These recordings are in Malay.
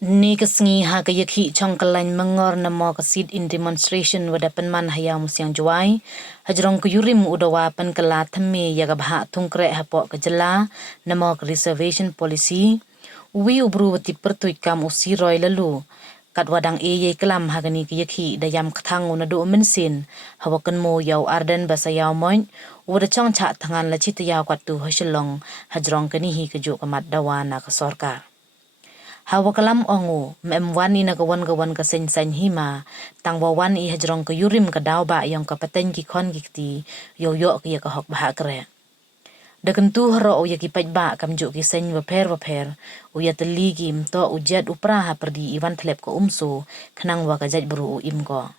Ni kesengi ha ke yaki chong kalain mengor na mo ke sit in demonstration wada penman hayam siang juai hajrong ke yurim udawa pen kala theme ya ga bha tungkre ha po ke jela na mo ke reservation policy wi ubru wati pertui kam usi roi lalu kat wadang ye kelam ha gani ke yaki dayam kthang una do mensin hawakan mo yaw arden basa yaw moin wada chong cha thangan la chit yaw kwatu hasilong hajrong ke ni hi ke jo kamat dawana ke sorkar Hawa kalam ongu, memwani na kawan ka sen hima, tang wawan I hajrong ka yurim ka daw ba yung kapateng ki kon gikti, yo ki ka hok baha kre. Dakan tu haro o yaki ba kam jo ki sen waper, o yataligi mto ujad upraha perdi iwan telep ko umso, kanang waka jad buru imko.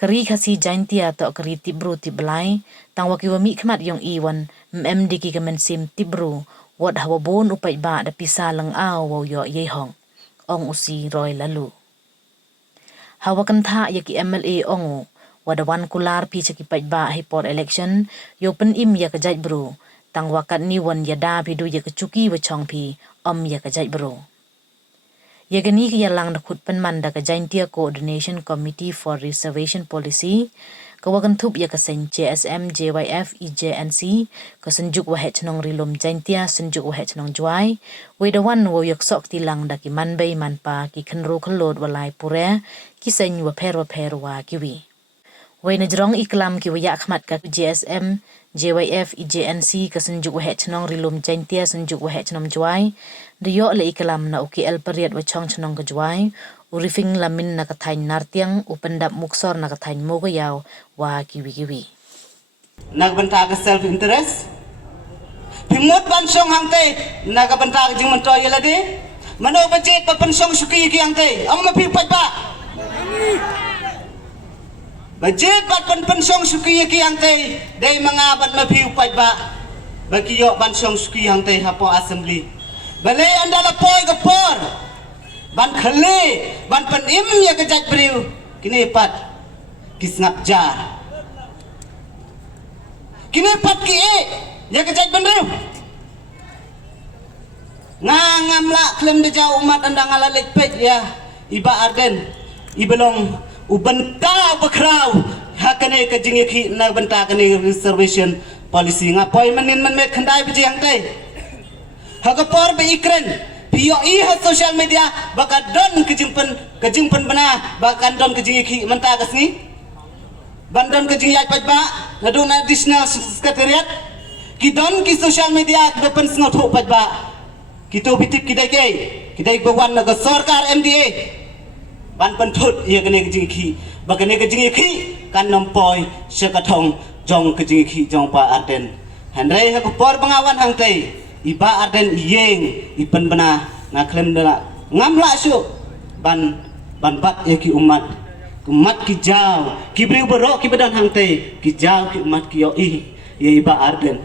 Kari kasi jaintia to kari tibru tiblay, tang waki wami kmat yung iwan, diki ka mensim tibru, Wat hawa bon upay ba da pisa lang aw wow yo yehong ong usi roy lalu. Hawa kanta yaki MLA ongu wadawan kular pi chaki ba hipor election yo pen im ya kajaj bro tang wakat ni wan ya da pi du ya kecuki wachong pi ya kajaj bro. Ya gani ki ya lang nakut pen manda ka Jaintia Coordination Committee for Reservation Policy kawagan thup ya kasen JSM JYF EJNC kasenjuk wahet nong rilum Jaintia senjuk wahet nong juai wedawan wo yak sok tilang daki manbay manpa ki kenro kelod walai pure ki sen waper wa kiwi Wei najrong iklam ki waya khmat ka JSM JYF EJNC kasenjuk wahet nong rilum Jaintia senjuk wahet nong juai diyo le iklam na UKL periat wachong chnong ka juai Urifing lamin na kathain nartiang upendap muksor na kathain mogayaw wa kiwi. Nagbanta ka self-interest. Pimut bansong hangte nagabanta ka jing mantoy yalade. Mano budget pa pansong suki ki hangte. Ang mapipat ba? Budget pa pansong suki ki hangte. Day mga bat mapipat ba? Bagiyo bansong suki hangte hapo assembly. Balay andala poy gapor. Ban khale ban pan im ya kajat priu kini pat kisngap jar kini pat ki ya kajat benriu ngamla klem de jau umat andang ala lekpet ya iba arden ibelong ubenta bakrau hakane ka jingi ki na benta kani reservation policy ngapoy manin man me khandai biji hangtai hagapor be ikren Pio iha social media baka don kejimpen bena baka don kejing ki menta kasni bandon kejing yai pat ba nadu na additional secretariat ki don ki social media bepen sngot ho pat ba kito bitip kidai bawan naga sarkar MDA ban penthut ia kene kejing ki baka ne kejing ki kan nompoy sekathong jong kejing ki jong pa arden handai ha ko por bangawan hangtai Iba arden yeng ipen bena ngaklem dela ngamla su ban bat ya ki umat ki jaw ki beri berok ki badan hangte ki jaw ki umat ki yo ya iba arden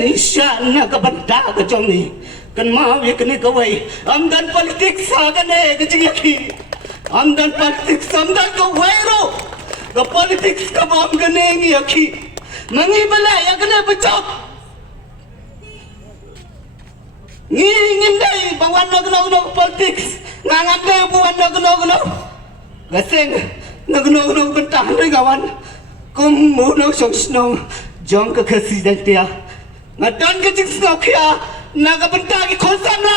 isya na ka banda ka jong ni kan mau ya kene kawai amdan politik sa kane ke jing ki amdan politik samdan ka wairo ka politik ka bam kane ngi ki mangi bala ya kene becok ngingin dai bawan no politics ngangan dai buan no gaseng no bentah dai kawan kum mu no song snow jong ka kasi jantia ngadon ka jing snow kya naga bentah ki khosan na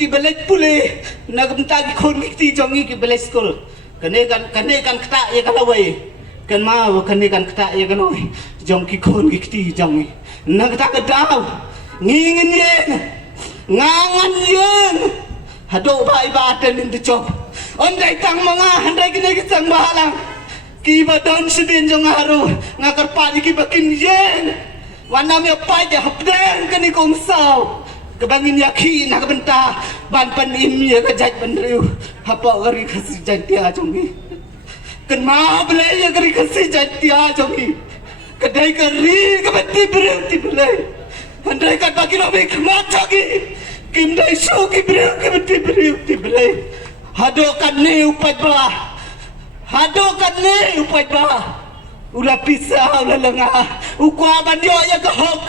ki belek pule naga bentah ki khon ki jongi ki belek school kane kan kata ya kalawai kan mau kane kan kata ya kanoi jong ki khon ki jongi naga ka daw ngingin yen ngangan yen hado bai baten in the job ondai tang mga handai kini kisang bahalang ki badon sidin jong haru ngakar pani ki bakin yen wana me pai ja hapden kani kong saw kebangin yaki nak benta ban pan im ya ka jaj benriu hapo gari khasi jantia jongi kan ma bele ya gari khasi jantia jongi kadai kari ka beti bere handai kan bagi no me khmat jongi kim dai su ki bere hado kan ne upat ba ula pisa ula lenga ukwa bandio ya ka hok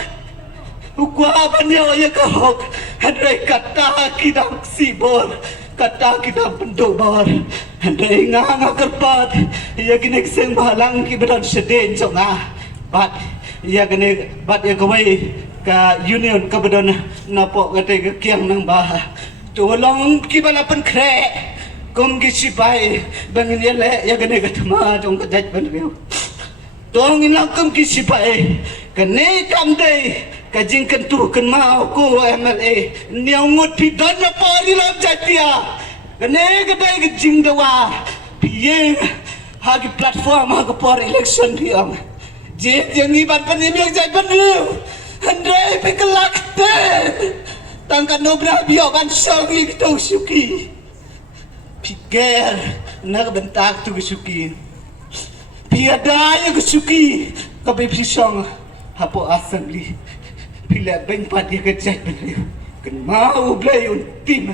Ukwa banyo ya kahok Hendrai kata kidang sibor Kata kita bentuk bawar Hendrai nganga kerpat Ya gini keseng bahalang kiberan sedin conga Bat Ya gini bat ya kawai Ka union kebedan Napok kata ke kiang nang bah Tolong kibalapan krek Kum kisipai Bangin ya le Ya gini ketema Jong kejaj benriu Tolong inang kum kisipai Kene kamdai Kajing kentu ken mau ko MLA Niangut pidon na pari lam jatia Kene kedai kajing dawa Piye hagi platform hagi por election piang Jet yang ibat panim yang jai panil Handrai pikelak ten Tangkan nobra biyo ban songi kitau suki Piker nak bentak tu kesuki Piadanya kesuki Kabe pisong Hapo assembly Pila beng pati kejat beliau Kan mau beliau tim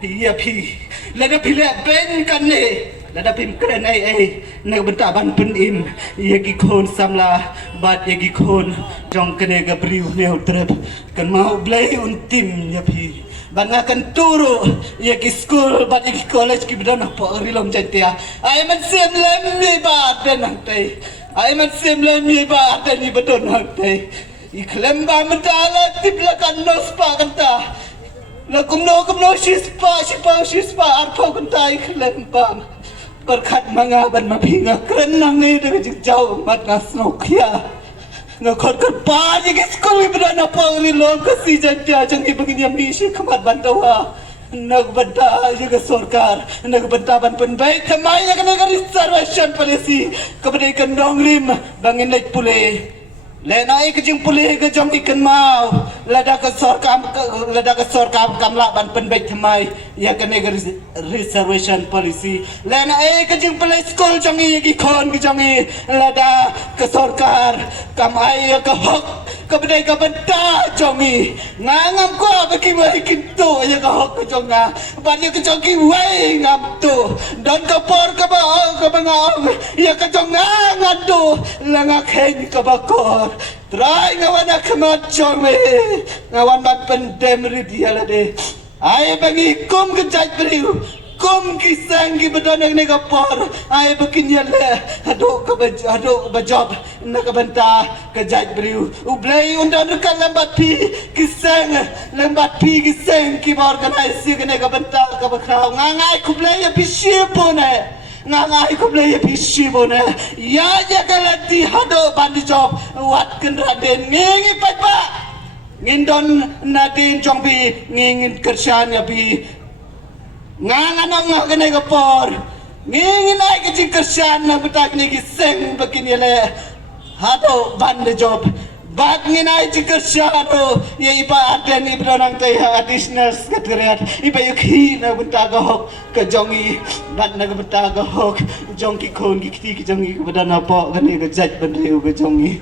Iya pi Lada pila beng kan ne Lada pim keren ai Nak bentaban penim Iya gikon samla Bat iya gikon Jong kene gabriu neo trep Kan mau beliau tim Ya pi Banga kan turu Iya ki school Bat iya ki college ki bedan apa rilom jantia Ay man sem lem ba den hantai Ay man sem lem ba den ni bedon hantai Iklem ba medala tiblakan nospa kanta La kumno shispa arpo kanta iklem ba Berkat mangaban mapinga kerenang ni dengan jauh mat ngasnokia Ngakot kerpan yang sekolah berada apa rilom kasih janja jangan begini yang misi kemat bantawa Nagbanta juga sorkar Nagbantaban penbaik Kamay na kena reservation policy Kepada ikan dongrim Bangin naik pulih Lena ikajing pulih kajong ikan mau Lada ke sorkam kamla ban penbaik tamay Ya kena reservation policy Lena ikajing pulih school jongi ikon jongi Lada ke sorkar kamay ke hok Kepada kabenta jongi ngangam ko bagi mai kinto ya ka hok jonga banyak ke jongi wai ngam tu don kapor ka ba ngam ya ka jonga ngado langa khen ka bakor try ngawan akmat jongi ngawan bat pendem dia lade ai bagi kum ke jaj beriu kum kisang ki bedonang ne kapor ai bakin yale ado bajob nak benta ke jaj beriu ublai undan kan lambat pi kisang ki organize ki ne benta ka bakrau ngangai kublai ya pisipone ngangai kublai ya pisipone ya kalati hado bandu job wat kan raden ngingi papa ngindon nadin jongbi ngingin kersan ya bi nganganong kene kapor ngingin ay kecil kersan na betak ni giseng begini le hado band job bag nginay kersan do ye iba aden ibro nang tay additional secretariat iba yukhi na bentaga hok ke jongi band na bentaga hok jongki kon gikti ke jongi ke badan apa kene ke jaj bandreu ke jongi